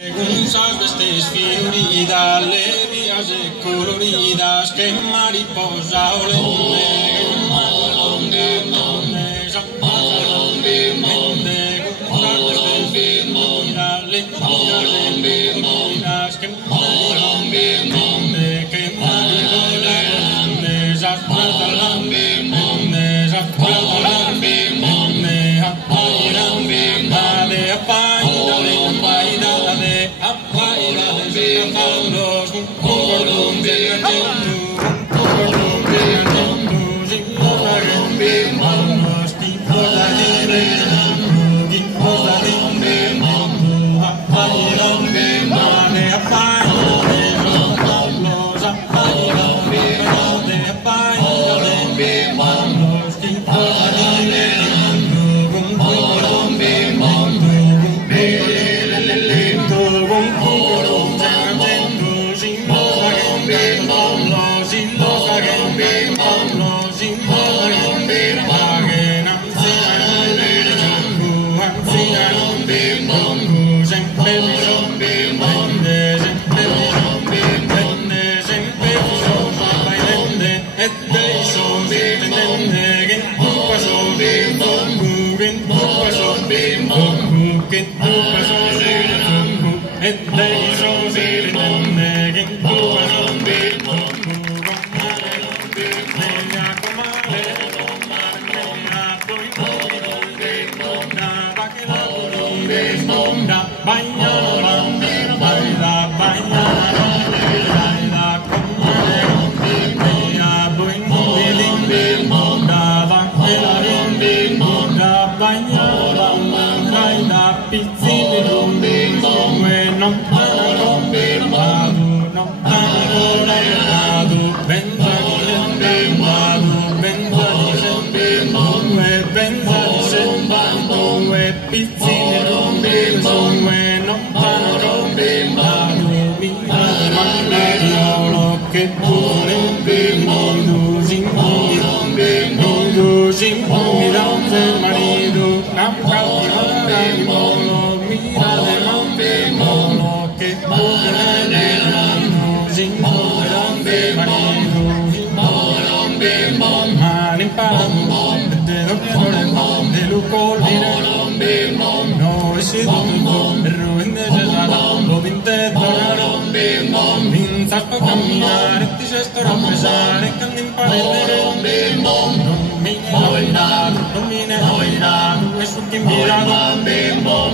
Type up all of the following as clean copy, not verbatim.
Gonzales desfioridas, levias coloridas, que mariposa camminare, ti gesto rappresare, canto in parete, non mi ne ho e su chi mi rado,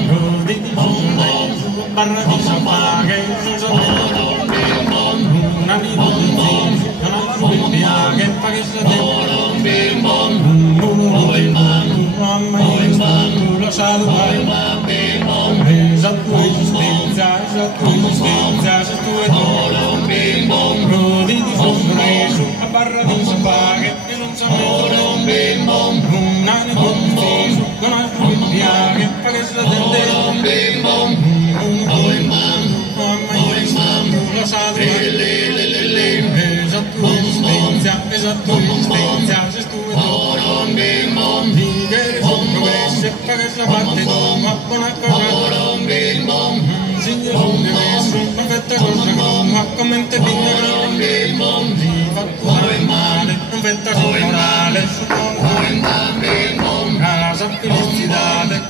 rodi di giù, barra di sapaghe, un amico di figlio, non ha più che fa che sta dentro, mamma io lo sa esatto esistenza, se tu e tu rodi di sorriso, a barra di sapaghe che non so un animo confuso, non ha più che fa che sta dentro, mamma io lo sa esatto esistenza, se tu e tu vivere sul progresso, fa che la parte ma buona cosa signore messo, ma fetta cosa ma commente bingo fattura male, non fetta cosa morale,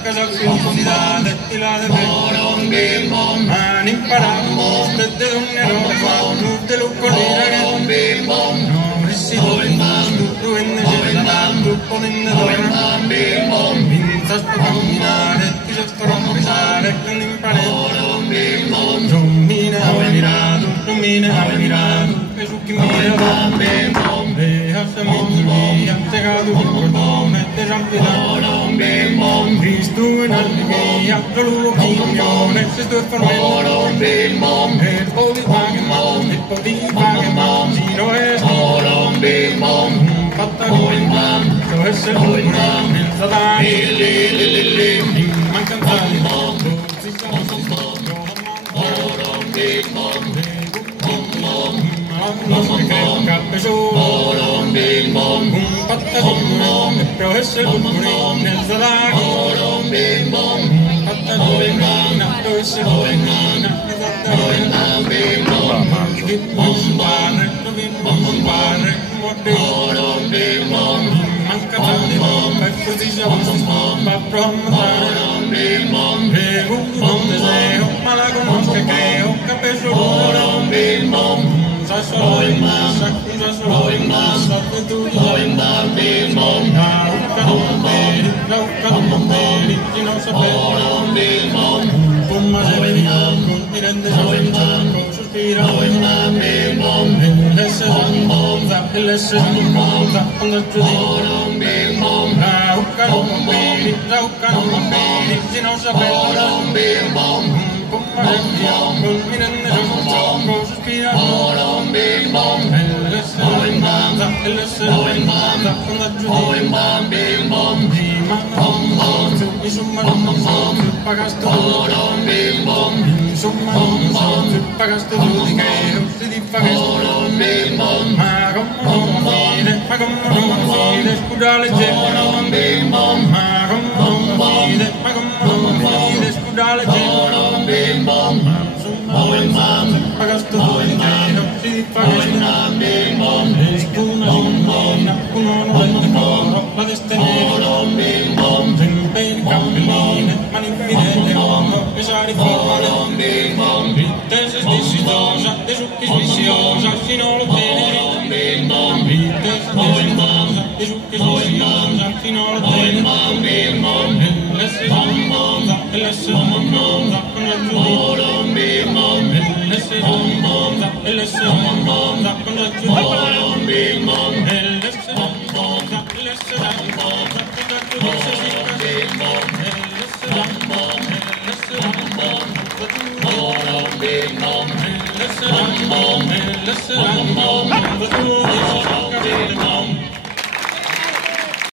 casa felicidade, e la deve mani imparando, te un errore fatto, te lo colire non risido in tutto in tutto in vinta per camminare, ti gesto risale, con imparare non mi ne hai mirato, e su chi mi ha lasciami antegato il cordone, te rampilato Cristo in allegria, lo opinione, se sto formando e poi paga ma giro è fatta con so essere nel sadani mancanza di però essere nel sadani Let's